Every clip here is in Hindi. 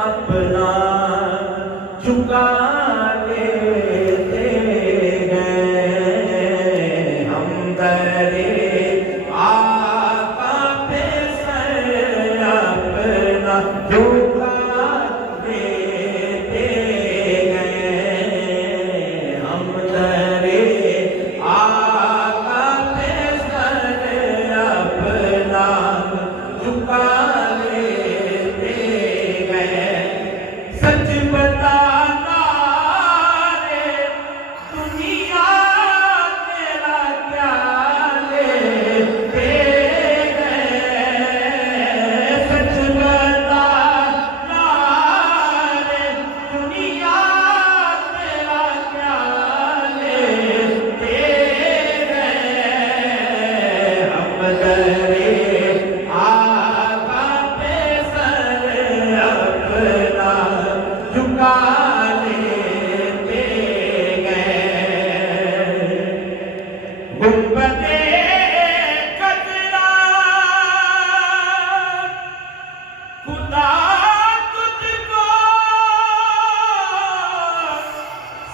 अपना झुका लेते हैं हम दरे आका पे सर अपना झुका लेते हैं हम दरे आका पे सर अपना झुका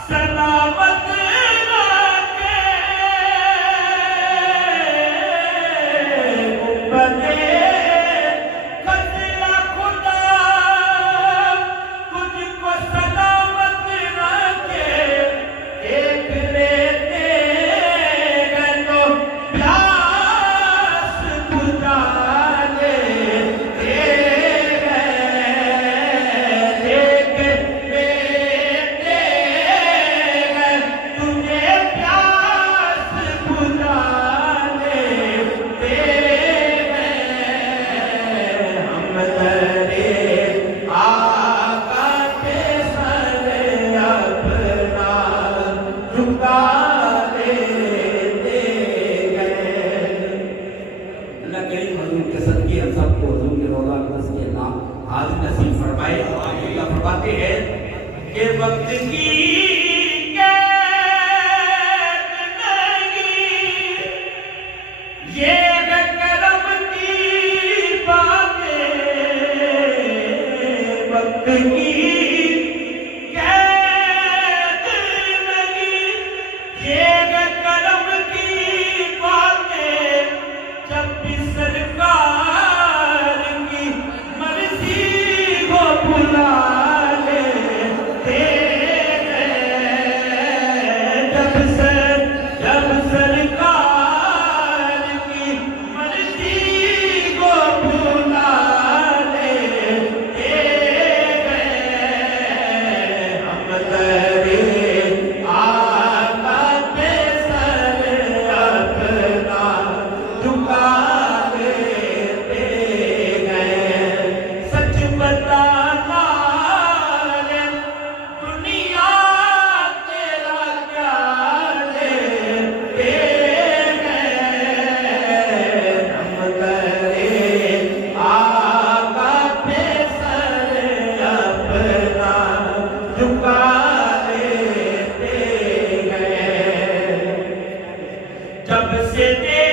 सलामत रखे गुंबदे खजरा खुदा तुझको सलामत रखे देख लेते हैं तो प्यास बुझा लेते फरमाते हैं कि वक्त की कैद नहीं, ये करम की बातें। वक्त की कैद नहीं, ये करम की बातें। जब भी सरकार की मर्जी को बुला लेते हैं, जब सरकार की मर्जी को बुला लेते हैं, हम तेरे आका पे सर अपना झुका लेते हैं। सच बताना रे दुनिया तेरा क्या लेते हैं, हम तेरे आका पे सर अपना झुका लेते हैं। जब से देखा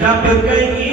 जब कहीं